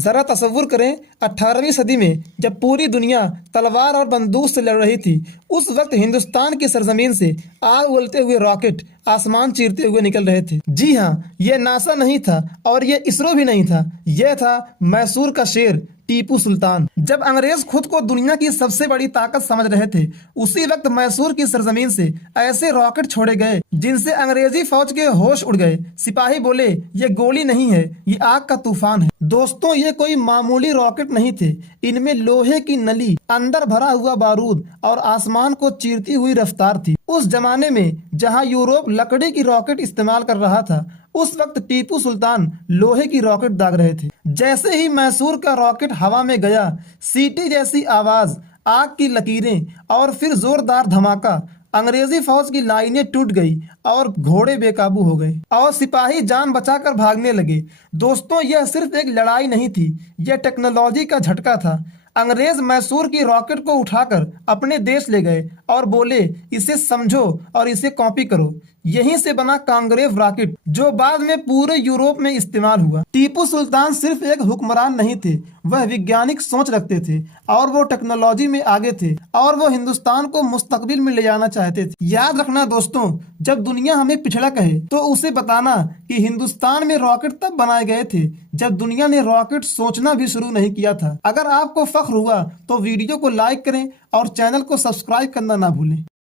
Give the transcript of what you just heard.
जरा तसव्वुर करें 18वीं सदी में जब पूरी दुनिया तलवार और बंदूक से लड़ रही थी, उस वक्त हिंदुस्तान की सरजमीन से आग उगलते हुए रॉकेट आसमान चीरते हुए निकल रहे थे। जी हाँ, यह नासा नहीं था और यह इसरो भी नहीं था, यह था मैसूर का शेर टीपू सुल्तान। जब अंग्रेज खुद को दुनिया की सबसे बड़ी ताकत समझ रहे थे, उसी वक्त मैसूर की सरजमीन से ऐसे रॉकेट छोड़े गए जिनसे अंग्रेजी फौज के होश उड़ गए। सिपाही बोले, ये गोली नहीं है, ये आग का तूफान है। दोस्तों, ये कोई मामूली रॉकेट नहीं थे, इनमें लोहे की नली, अंदर भरा हुआ बारूद और आसमान को चीरती हुई रफ्तार थी। उस जमाने में जहां यूरोप लकड़ी की रॉकेट इस्तेमाल कर रहा था, उस वक्त टीपू सुल्तान लोहे की रॉकेट दाग रहे थे। जैसे ही मैसूर का रॉकेट हवा में गया, सीटी जैसी आवाज, आग की लकीरें और फिर जोरदार धमाका। अंग्रेजी फौज की लाइनें टूट गई और घोड़े बेकाबू हो गए और सिपाही जान बचाकर भागने लगे। दोस्तों, यह सिर्फ एक लड़ाई नहीं थी, यह टेक्नोलॉजी का झटका था। अंग्रेज मैसूर की रॉकेट को उठाकर अपने देश ले गए और बोले, इसे समझो और इसे कॉपी करो। यहीं से बना कांगरेव रॉकेट, जो बाद में पूरे यूरोप में इस्तेमाल हुआ। टीपू सुल्तान सिर्फ एक हुक्मरान नहीं थे, वह वैज्ञानिक सोच रखते थे और वो टेक्नोलॉजी में आगे थे और वो हिंदुस्तान को मुस्तकबिल में ले जाना चाहते थे। याद रखना दोस्तों, जब दुनिया हमें पिछड़ा कहे तो उसे बताना कि हिंदुस्तान में रॉकेट तब बनाए गए थे जब दुनिया ने रॉकेट सोचना भी शुरू नहीं किया था। अगर आपको फख्र हुआ तो वीडियो को लाइक करें और चैनल को सब्सक्राइब करना ना भूलें।